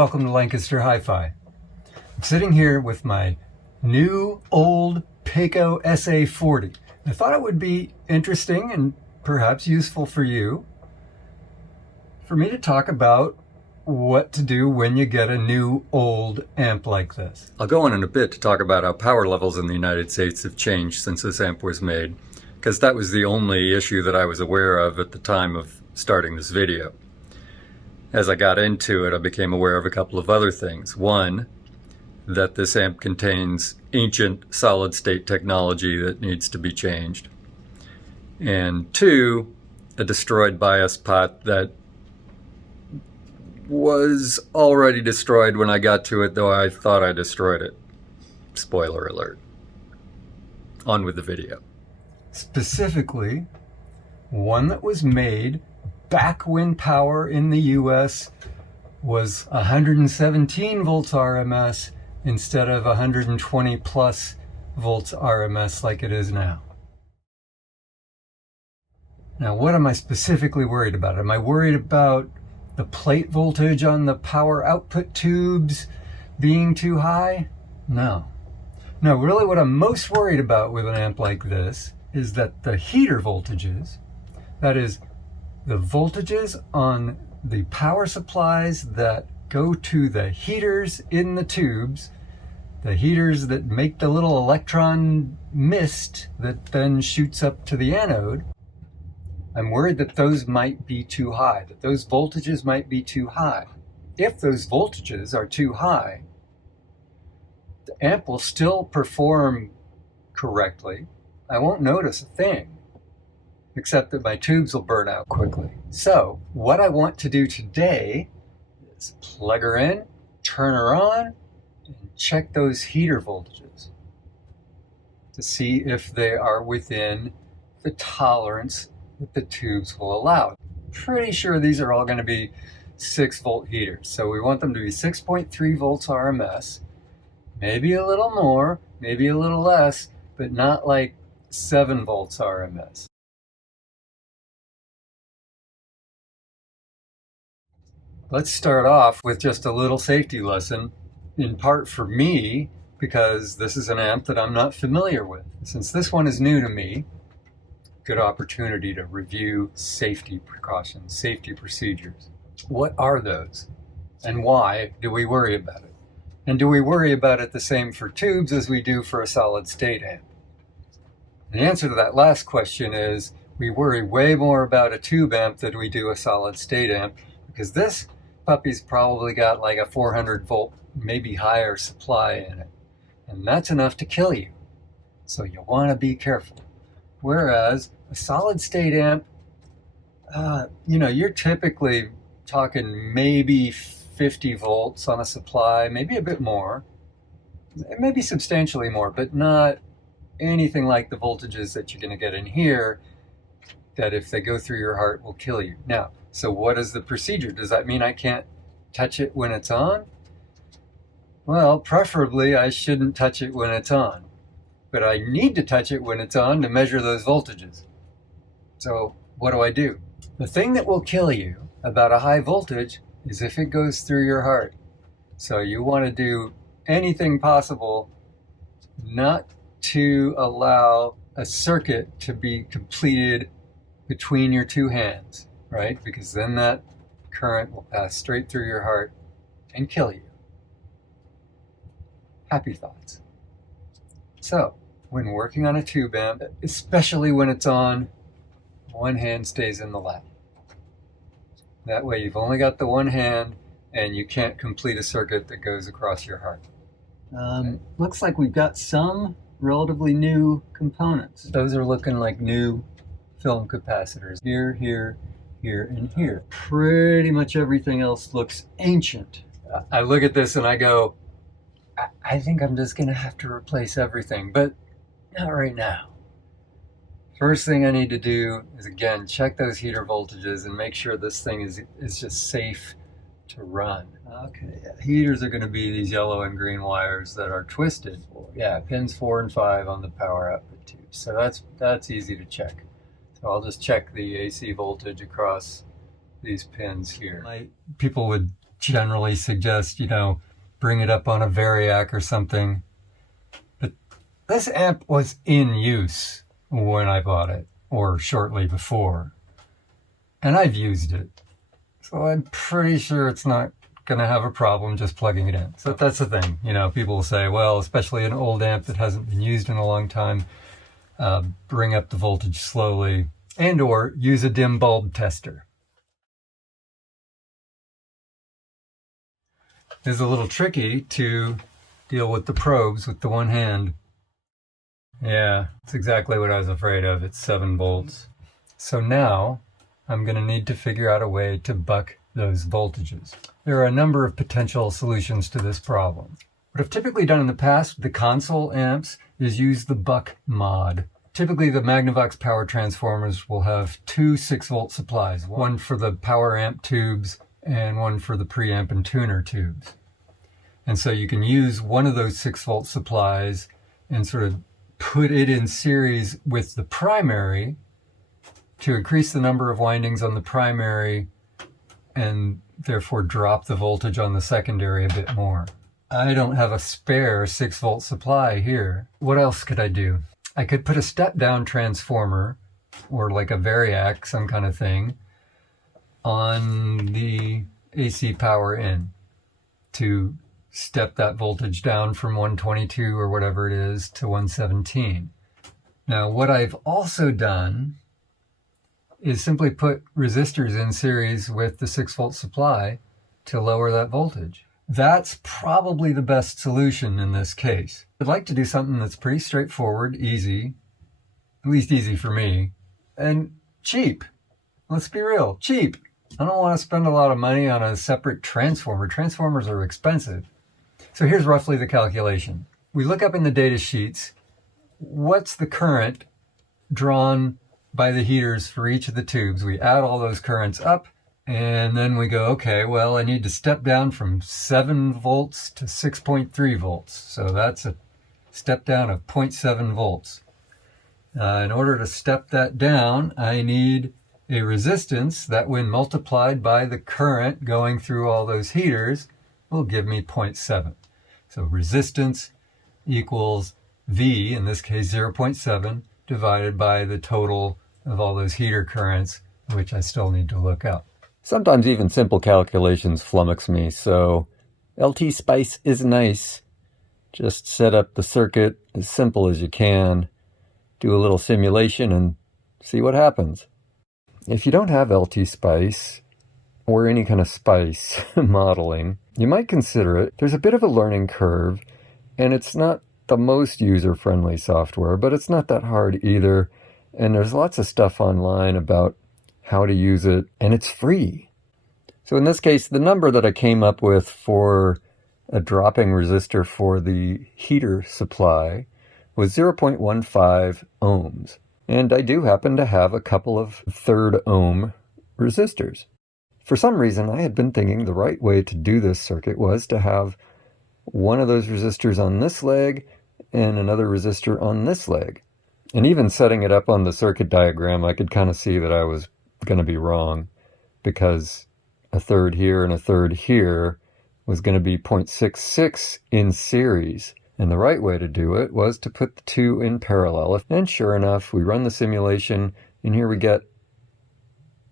welcome to Lancaster Hi-Fi. I'm sitting here with my new old PACO SA-40. I thought it would be interesting and perhaps useful for you for me to talk about what to do when you get a new old amp like this. I'll go on in a bit to talk about how power levels in the United States have changed since this amp was made, because that was the only issue that I was aware of at the time of starting this video. As I got into it, I became aware of a couple of other things. One, that this amp contains ancient solid-state technology that needs to be changed. And two, a destroyed bias pot that was already destroyed when I got to it, though I thought I destroyed it. Spoiler alert. On with the video. Specifically, one that was made back when power in the US was 117 volts RMS instead of 120 plus volts RMS like it is now. Now, what am I specifically worried about? Am I worried about the plate voltage on the power output tubes being too high? No. No, really what I'm most worried about with an amp like this is that the heater voltages, that is, the voltages on the power supplies that go to the heaters in the tubes, the heaters that make the little electron mist that then shoots up to the anode, I'm worried that those might be too high, that those voltages might be too high. If those voltages are too high, the amp will still perform correctly. I won't notice a thing, except that my tubes will burn out quickly. So what I want to do today is plug her in, turn her on, and check those heater voltages to see if they are within the tolerance that the tubes will allow. Pretty sure these are all going to be 6-volt heaters. So we want them to be 6.3 volts RMS, maybe a little more, maybe a little less, but not like 7 volts RMS. Let's start off with just a little safety lesson, in part for me, because this is an amp that I'm not familiar with. Since this one is new to me, good opportunity to review safety precautions, safety procedures. What are those? And why do we worry about it? And do we worry about it the same for tubes as we do for a solid state amp? The answer to that last question is we worry way more about a tube amp than we do a solid state amp, because this puppy's probably got like a 400 volt, maybe higher supply in it. And that's enough to kill you. So you want to be careful. Whereas a solid state amp, you're typically talking maybe 50 volts on a supply, maybe a bit more, maybe substantially more, but not anything like the voltages that you're going to get in here that if they go through your heart will kill you. Now, so what is the procedure? Does that mean I can't touch it when it's on? Well, preferably I shouldn't touch it when it's on, but I need to touch it when it's on to measure those voltages. So what do? The thing that will kill you about a high voltage is if it goes through your heart. So you want to do anything possible not to allow a circuit to be completed between your two hands, right? Because then that current will pass straight through your heart and kill you. Happy thoughts. So, when working on a tube amp, especially when it's on, one hand stays in the lap. That way you've only got the one hand and you can't complete a circuit that goes across your heart. Looks like we've got some relatively new components. Those are looking like new film capacitors. Here, here, here, and here. Pretty much everything else looks ancient. I look at this and I go, I think I'm just gonna have to replace everything, but not right now. First thing I need to do is, again, check those heater voltages and make sure this thing is just safe to run. Okay, yeah, heaters are going to be these yellow and green wires that are twisted. Yeah, pins 4 and 5 on the power output tube. So that's easy to check. So I'll just check the AC voltage across these pins here. People would generally suggest, bring it up on a variac or something. But this amp was in use when I bought it, or shortly before. And I've used it. So I'm pretty sure it's not going to have a problem just plugging it in. So that's the thing. People will say, well, especially an old amp that hasn't been used in a long time, bring up the voltage slowly, and or use a dim bulb tester. It's a little tricky to deal with the probes with the one hand. Yeah, it's exactly what I was afraid of. It's 7 volts. So now I'm going to need to figure out a way to buck those voltages. There are a number of potential solutions to this problem. What I've typically done in the past with the console amps is use the buck mod. Typically the Magnavox power transformers will have 2 6-volt supplies, one for the power amp tubes and one for the preamp and tuner tubes. And so you can use one of those 6-volt supplies and sort of put it in series with the primary to increase the number of windings on the primary and therefore drop the voltage on the secondary a bit more. I don't have a spare 6-volt supply here. What else could I do? I could put a step-down transformer, or like a variac, some kind of thing, on the AC power in to step that voltage down from 122 or whatever it is to 117. Now, what I've also done is simply put resistors in series with the 6-volt supply to lower that voltage. That's probably the best solution in this case. I'd like to do something that's pretty straightforward, easy, at least easy for me, and cheap. Let's be real, cheap. I don't want to spend a lot of money on a separate transformer. Transformers are expensive. So here's roughly the calculation. We look up in the data sheets, what's the current drawn by the heaters for each of the tubes. We add all those currents up, and then we go, okay, well, I need to step down from 7 volts to 6.3 volts. So that's a step down of 0.7 volts. In order to step that down, I need a resistance that, when multiplied by the current going through all those heaters, will give me 0.7. So resistance equals V, in this case 0.7, divided by the total of all those heater currents, which I still need to look up. Sometimes even simple calculations flummox me, so LT Spice is nice. Just set up the circuit as simple as you can, do a little simulation, and see what happens. If you don't have LT Spice, or any kind of spice modeling, you might consider it. There's a bit of a learning curve, and it's not the most user-friendly software, but it's not that hard either. And there's lots of stuff online about how to use it, and it's free. So in this case, the number that I came up with for a dropping resistor for the heater supply was 0.15 ohms. And I do happen to have a couple of 3rd ohm resistors. For some reason, I had been thinking the right way to do this circuit was to have one of those resistors on this leg and another resistor on this leg. And even setting it up on the circuit diagram, I could kind of see that I was going to be wrong, because a 3rd here and a 3rd here was going to be 0.66 in series. And the right way to do it was to put the 2 in parallel. And sure enough, we run the simulation, and here we get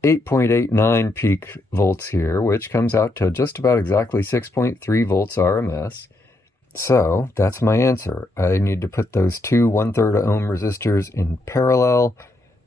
8.89 peak volts here, which comes out to just about exactly 6.3 volts RMS. So that's my answer. I need to put those 2 1/3 ohm resistors in parallel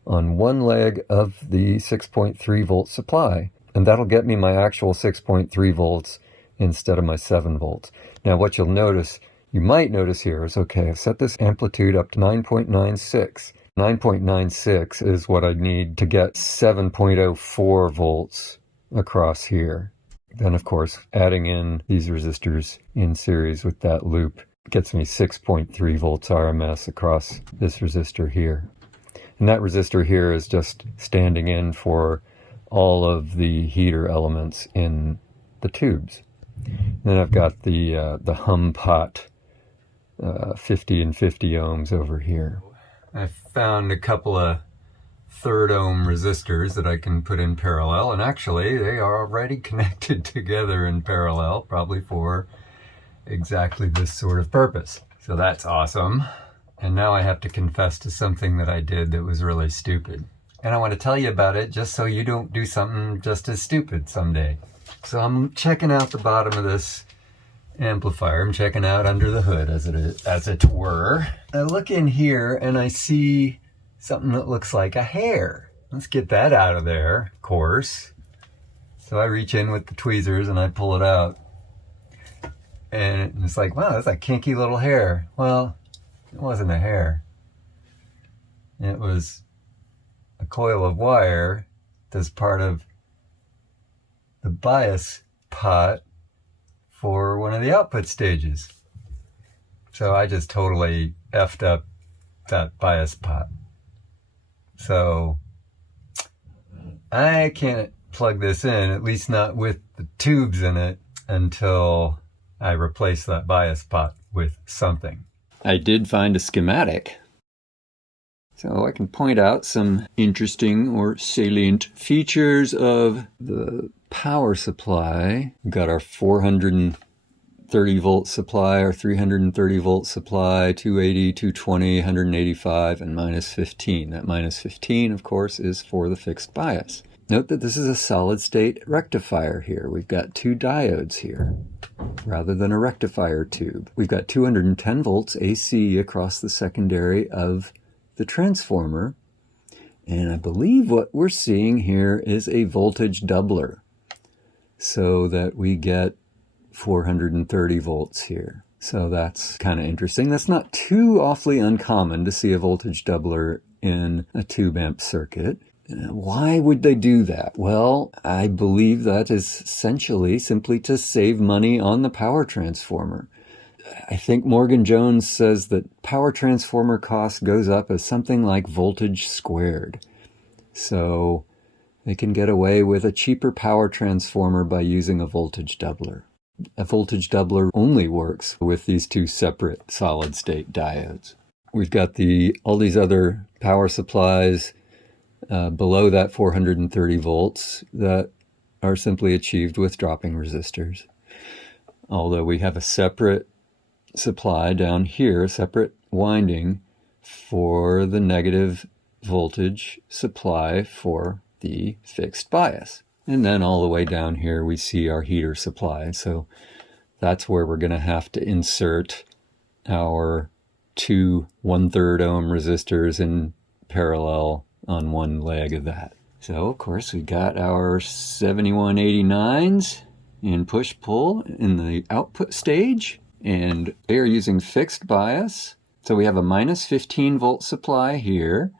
on one leg of the 6.3 volt supply. And that'll get me my actual 6.3 volts instead of my 7 volts. Now what you might notice here is, okay, I've set this amplitude up to 9.96. 9.96 is what I need to get 7.04 volts across here. Then, of course, adding in these resistors in series with that loop gets me 6.3 volts RMS across this resistor here. And that resistor here is just standing in for all of the heater elements in the tubes. And then I've got the hum pot 50 and 50 ohms over here. I found a couple of third ohm resistors that I can put in parallel, and actually they are already connected together in parallel, probably for exactly this sort of purpose. So that's awesome. And now I have to confess to something that I did that was really stupid. And I want to tell you about it just so you don't do something just as stupid someday. So I'm checking out the bottom of this amplifier. I'm checking out under the hood, as it were. I look in here and I see something that looks like a hair. Let's get that out of there, of course. So I reach in with the tweezers and I pull it out. And it's like, wow, that's a kinky little hair. Well, it wasn't a hair. It was a coil of wire that's part of the bias pot for one of the output stages. So I just totally effed up that bias pot. So I can't plug this in, at least not with the tubes in it, until I replace that bias pot with something. I did find a schematic. So I can point out some interesting or salient features of the power supply. We've got our 430 volt supply, our 330 volt supply, 280, 220, 185, and minus 15. That minus 15, of course, is for the fixed bias. Note that this is a solid state rectifier here. We've got two diodes here rather than a rectifier tube. We've got 210 volts AC across the secondary of the transformer. And I believe what we're seeing here is a voltage doubler so that we get 430 volts here. So that's kind of interesting. That's not too awfully uncommon to see a voltage doubler in a tube amp circuit. Why would they do that? Well, I believe that is essentially simply to save money on the power transformer. I think Morgan Jones says that power transformer cost goes up as something like voltage squared. So they can get away with a cheaper power transformer by using a voltage doubler. A voltage doubler only works with these two separate solid-state diodes. We've got all these other power supplies below that 430 volts that are simply achieved with dropping resistors. Although we have a separate supply down here, separate winding for the negative voltage supply for the fixed bias. And then all the way down here we see our heater supply. So that's where we're going to have to insert our two 1/3 ohm resistors in parallel on one leg of that. So of course we got our 7189s in push-pull in the output stage, and they are using fixed bias. So we have a minus 15 volt supply here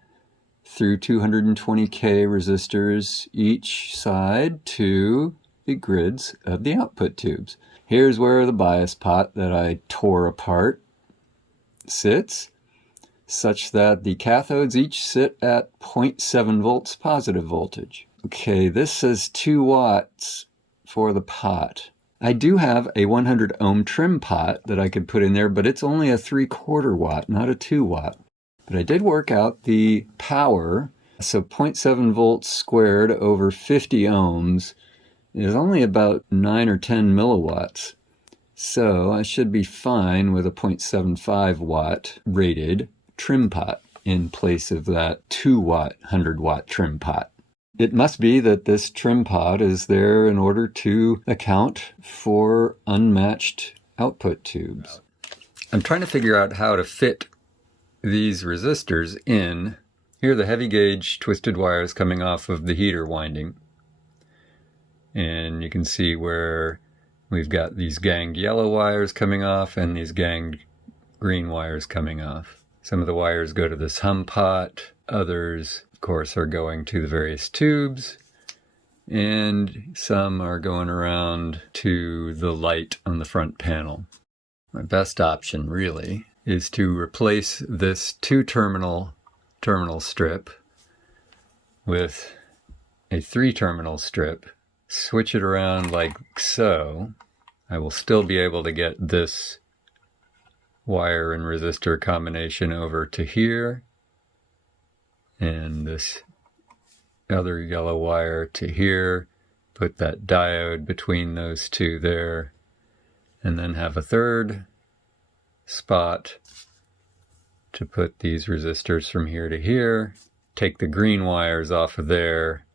through 220K resistors each side to the grids of the output tubes. Here's where the bias pot that I tore apart sits, such that the cathodes each sit at 0.7 volts positive voltage. Okay, this says 2 watts for the pot. I do have a 100 ohm trim pot that I could put in there, but it's only a 3/4 watt, not a 2 watt. But I did work out the power, so 0.7 volts squared over 50 ohms is only about 9 or 10 milliwatts. So I should be fine with a 0.75 watt rated trim pot in place of that 2 watt, 100 watt trim pot. It must be that this trim pot is there in order to account for unmatched output tubes. I'm trying to figure out how to fit these resistors in. Here are the heavy gauge twisted wires coming off of the heater winding. And you can see where we've got these ganged yellow wires coming off and these ganged green wires coming off. Some of the wires go to this hum pot. Others, of course, are going to the various tubes. And some are going around to the light on the front panel. My best option, really, is to replace this 2-terminal strip with a 3-terminal strip, switch it around like so. I will still be able to get this wire and resistor combination over to here, and this other yellow wire to here, put that diode between those two there, and then have a third spot to put these resistors from here to here, take the green wires off of there,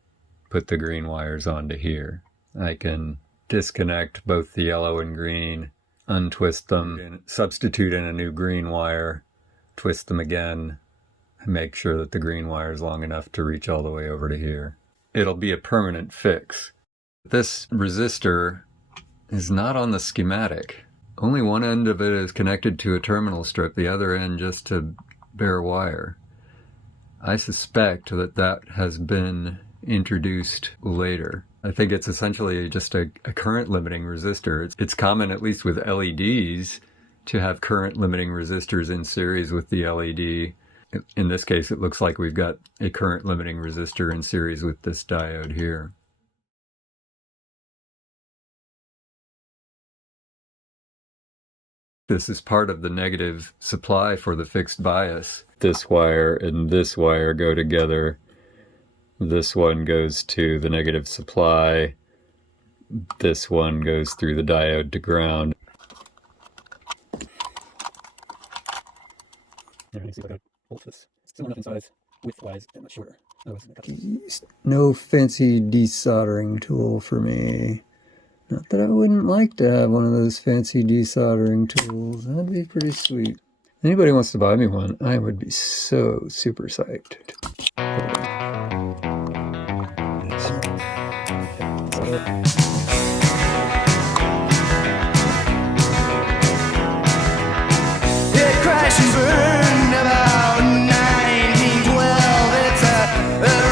put the green wires onto here. I can disconnect both the yellow and green, untwist them, and substitute in a new green wire, twist them again, and make sure that the green wire is long enough to reach all the way over to here. It'll be a permanent fix. This resistor is not on the schematic. Only one end of it is connected to a terminal strip, the other end just to bare wire. I suspect that that has been introduced later. I think it's essentially just a current limiting resistor. It's common, at least with LEDs, to have current limiting resistors in series with the LED. In this case, it looks like we've got a current limiting resistor in series with this diode here. This is part of the negative supply for the fixed bias. This wire and this wire go together. This one goes to the negative supply. This one goes through the diode to ground. Yeah, let me see if I can hold this. Still enough in size, width-wise, and much shorter. No fancy desoldering tool for me. Not that I wouldn't like to have one of those fancy desoldering tools. That'd be pretty sweet. Anybody wants to buy me one, I would be so super psyched. It crashed and burned about 1912. It's a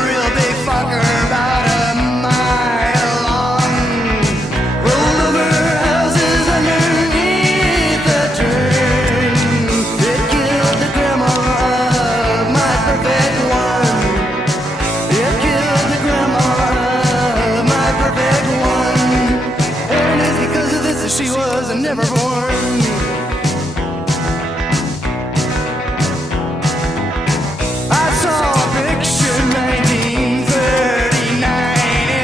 real big fucker, about a mile long. Rolled over houses underneath the turn. It killed the grandma of my perfect one. It killed the grandma of my perfect one. And it's because of this that she was never born. I saw a picture, 1939.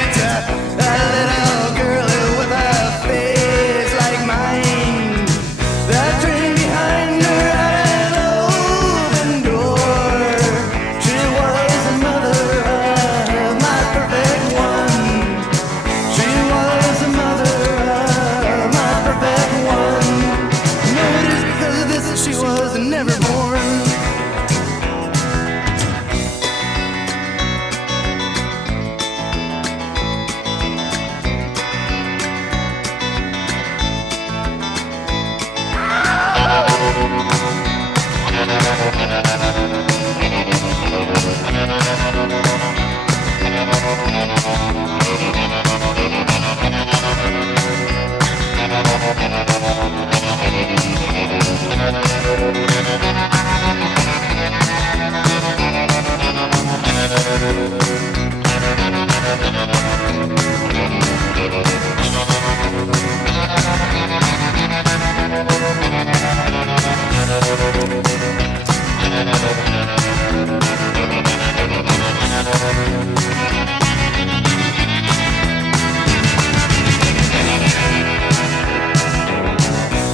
It's a little girl with a face like mine. The train behind her had an open door. She was the mother of my perfect one. She was the mother of my perfect one. No, it is because of this that she was never born.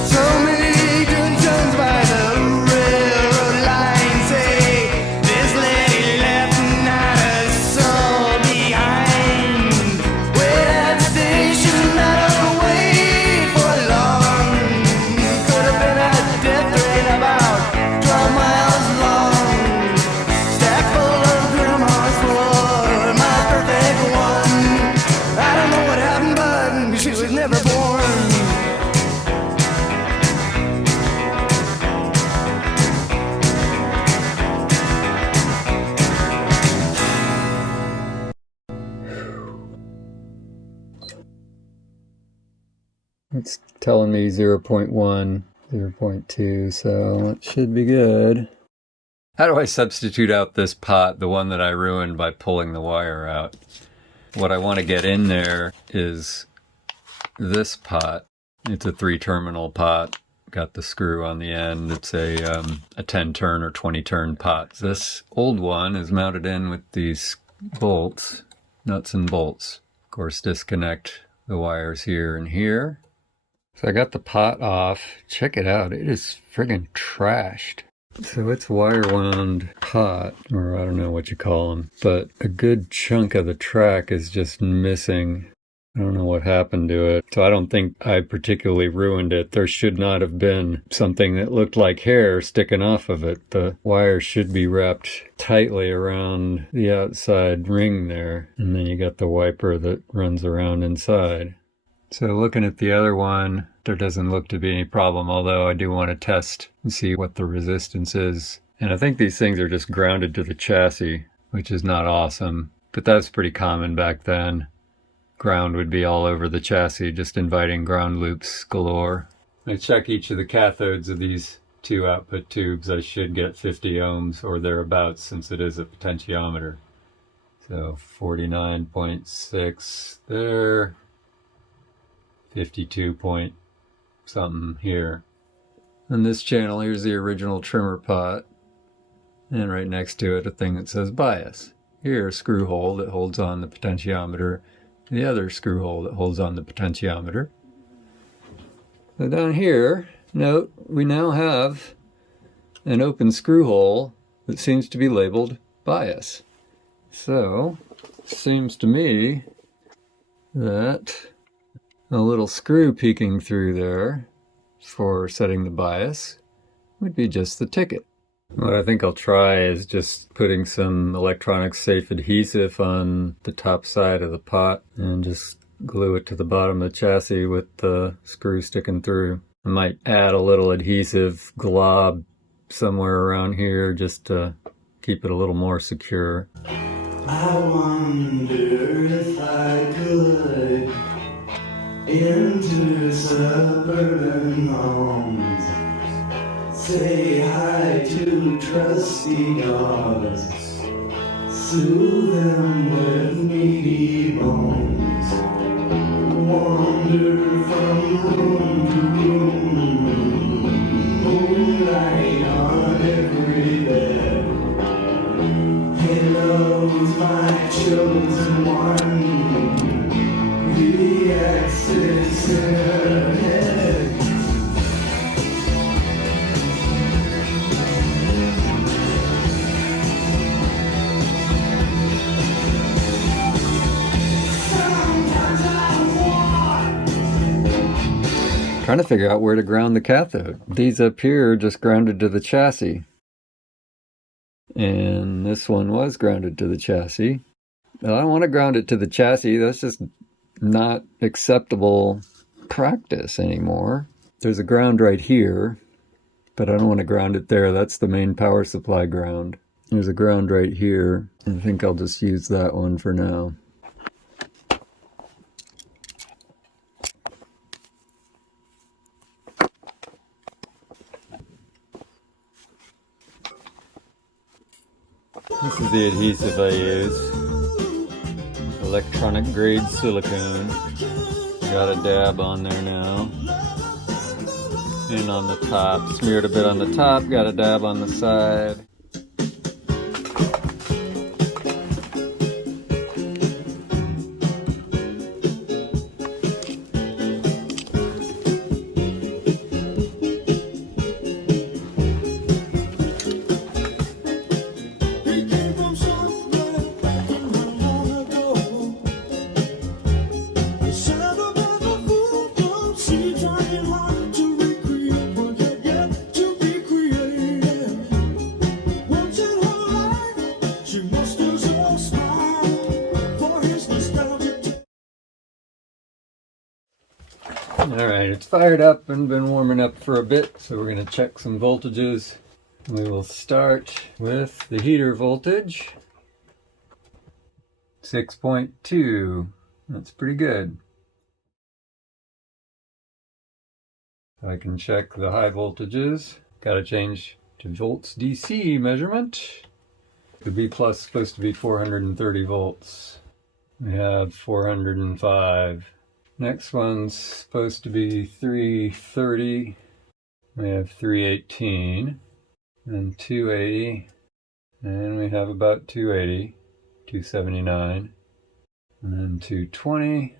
So many junctions by the railroad line say this lady left not a soul behind. Wait at the station, I don't wait for long. Could have been a death train about 12 miles long. Stack full of grandmas for my perfect one. I don't know what happened, but she was never born. It's telling me 0.1, 0.2, so it should be good. How do I substitute out this pot, the one that I ruined by pulling the wire out? What I want to get in there is this pot. It's a 3-terminal pot. Got the screw on the end. It's a 10-turn or 20-turn pot. This old one is mounted in with these bolts. nuts and bolts. Of course, disconnect the wires here and here. So I got the pot off. Check it out. It is friggin' trashed. So it's wire wound pot, or I don't know what you call them, but a good chunk of the track is just missing. I don't know what happened to it. So I don't think I particularly ruined it. There should not have been something that looked like hair sticking off of it. The wire should be wrapped tightly around the outside ring there. And then you got the wiper that runs around inside. So looking at the other one, there doesn't look to be any problem, although I do want to test and see what the resistance is. And I think these things are just grounded to the chassis, which is not awesome, but that's pretty common back then. Ground would be all over the chassis, just inviting ground loops galore. I check each of the cathodes of these two output tubes. I should get 50 ohms or thereabouts since it is a potentiometer. So 49.6 there. 52 point something here. On this channel, here's the original trimmer pot. And right next to it, a thing that says bias. Here, a screw hole that holds on the potentiometer. The other screw hole that holds on the potentiometer. So down here, note, we now have an open screw hole that seems to be labeled bias. So, seems to me that a little screw peeking through there for setting the bias would be just the ticket. What I think I'll try is just putting some electronic safe adhesive on the top side of the pot and just glue it to the bottom of the chassis with the screw sticking through. I might add a little adhesive glob somewhere around here just to keep it a little more secure. I wonder if I could enter suburban homes, say hi to trusty dogs, soothe them with meaty bones, wander from room to room, moonlight on every bed. Hello's my chosen one, the exits in her head. Trying to figure out where to ground the cathode. These up here are just grounded to the chassis. And this one was grounded to the chassis. I don't want to ground it to the chassis. That's just not acceptable practice anymore. There's a ground right here, but I don't want to ground it there. That's the main power supply ground. There's a ground right here. I think I'll just use that one for now. This is the adhesive I use. Electronic grade silicone. Got a dab on there now. And on the top. Smeared a bit on the top, got a dab on the side. Alright, it's fired up and been warming up for a bit, so we're going to check some voltages. We will start with the heater voltage. 6.2. That's pretty good. I can check the high voltages. Got to change to volts DC measurement. The B plus is supposed to be 430 volts. We have 405. Next one's supposed to be 330. We have 318 and 280, and we have about 280, 279. And then 220.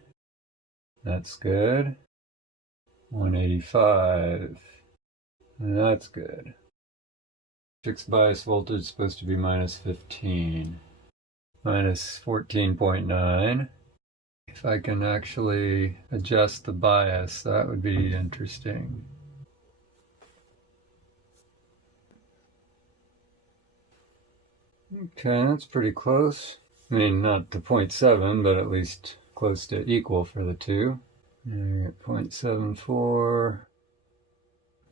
That's good. 185. And that's good. Fixed bias voltage is supposed to be minus 15. Minus 14.9. If I can actually adjust the bias, that would be interesting. Okay, that's pretty close. I mean, not to 0.7, but at least close to equal for the two. And we get 0.74.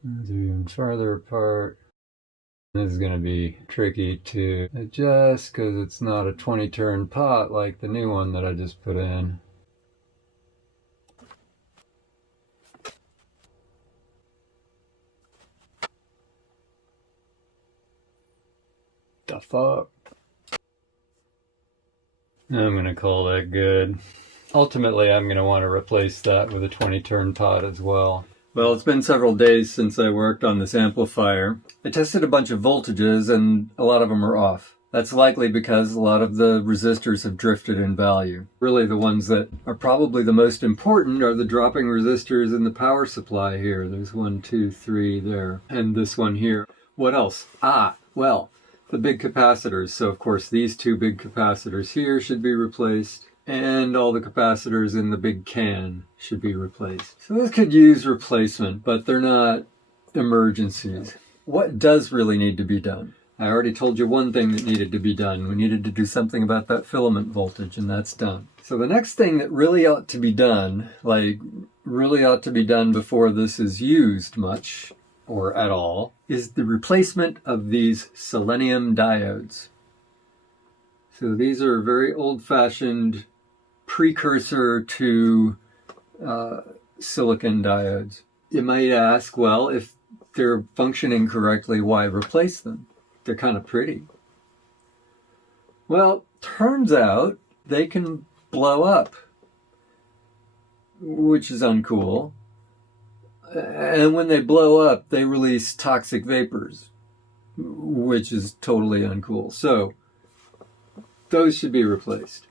Those are even farther apart. This is going to be tricky to adjust because it's not a 20-turn pot like the new one that I just put in. The fuck? I'm going to call that good. Ultimately, I'm going to want to replace that with a 20-turn pot as well. Well, it's been several days since I worked on this amplifier. I tested a bunch of voltages and a lot of them are off. That's likely because a lot of the resistors have drifted in value. Really, the ones that are probably the most important are the dropping resistors in the power supply here. There's 1, 2, 3 there. And this one here. What else? Well, the big capacitors. So, of course, these two big capacitors here should be replaced. And all the capacitors in the big can should be replaced. So this could use replacement, but they're not emergencies. What does really need to be done? I already told you one thing that needed to be done. We needed to do something about that filament voltage, and that's done. So the next thing that really ought to be done, really ought to be done before this is used much, or at all, is the replacement of these selenium diodes. So these are very old-fashioned precursor to silicon diodes. You might ask, well, if they're functioning correctly, why replace them? They're kind of pretty. Well, turns out they can blow up, which is uncool. And when they blow up, they release toxic vapors, which is totally uncool. So those should be replaced.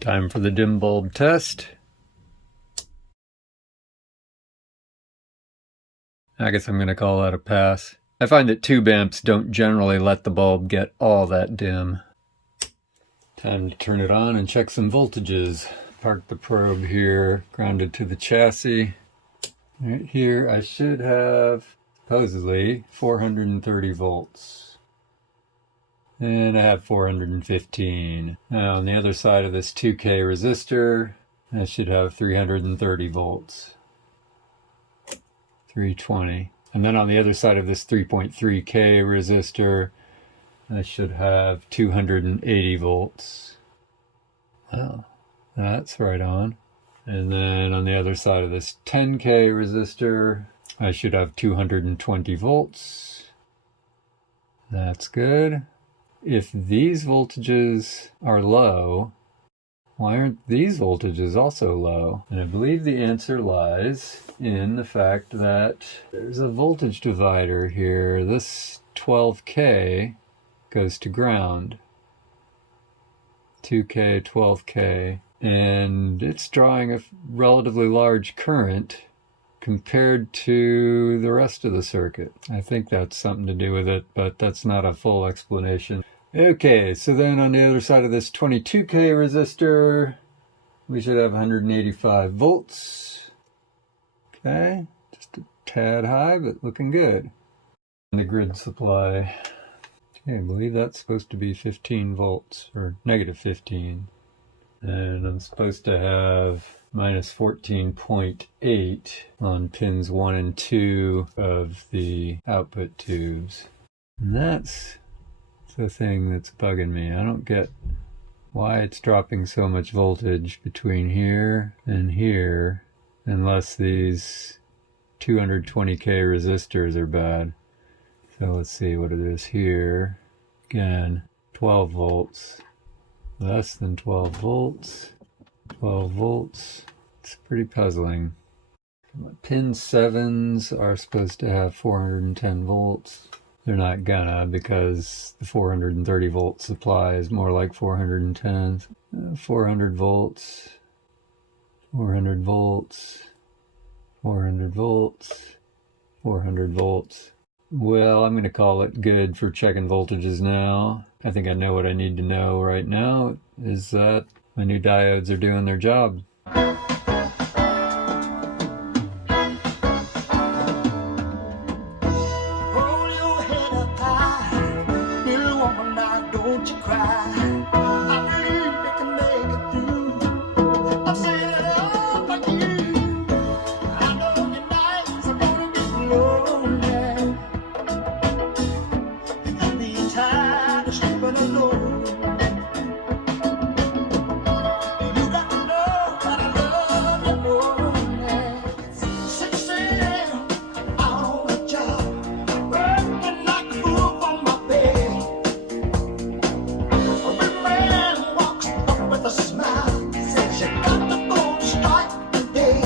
Time for the dim bulb test. I guess I'm going to call that a pass. I find that tube amps don't generally let the bulb get all that dim. Time to turn it on and check some voltages. Park the probe here, grounded to the chassis. Right here I should have, supposedly, 430 volts. And I have 415. Now on the other side of this 2K resistor, I should have 330 volts. 320. And then on the other side of this 3.3K resistor, I should have 280 volts. Wow, that's right on. And then on the other side of this 10K resistor, I should have 220 volts. That's good. If these voltages are low, why aren't these voltages also low? And I believe the answer lies in the fact that there's a voltage divider here. This 12K goes to ground. 2K, 12K. And it's drawing a relatively large current compared to the rest of the circuit. I think that's something to do with it, but that's not a full explanation. Okay, so then on the other side of this 22K resistor, we should have 185 volts. Okay, just a tad high, but looking good. And the grid supply, okay, I believe that's supposed to be 15 volts, or negative 15. And I'm supposed to have minus 14.8 on pins 1 and 2 of the output tubes. And that's the thing that's bugging me. I don't get why it's dropping so much voltage between here and here, unless these 220K resistors are bad. So let's see what it is here. Again, 12 volts. Less than 12 volts. 12 volts. It's pretty puzzling. My pin 7s are supposed to have 410 volts. They're not gonna, because the 430 volt supply is more like 410. 400 volts. 400 volts. 400 volts. 400 volts. Well, I'm going to call it good for checking voltages now. I think I know what I need to know right now is that my new diodes are doing their job. Hold your head up high, little woman, now don't you cry. I believe they can make it through. I'm saying it all for you. I know your nights are gonna be lonely. You're gonna be tired of sleeping alone. You got to know that I love you only. 6 a.m. out on the job. Working like a fool on my bed. Every man walks up with a smile. Says you got to go strike today.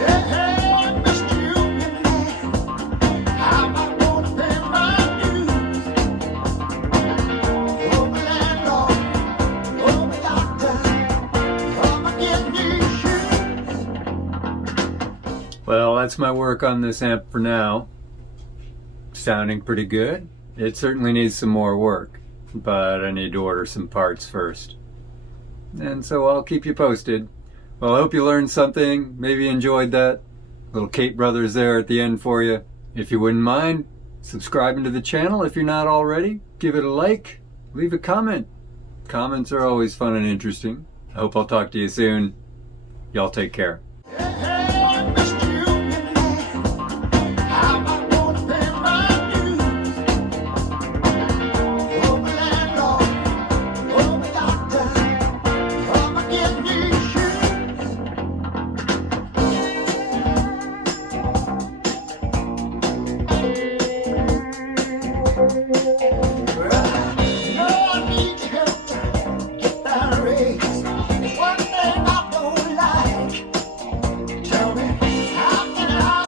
Hey, hey, Mr. Union Man, how am I gonna pay my dues? Oh, my landlord, oh, my doctor, come and get these shoes. Well, that's my work on this amp for now. Sounding pretty good. It certainly needs some more work, but I need to order some parts first. And so I'll keep you posted. Well, I hope you learned something, maybe enjoyed that. Little Kate Brothers there at the end for you. If you wouldn't mind subscribing to the channel if you're not already, give it a like, leave a comment. Comments are always fun and interesting. I hope I'll talk to you soon. Y'all take care.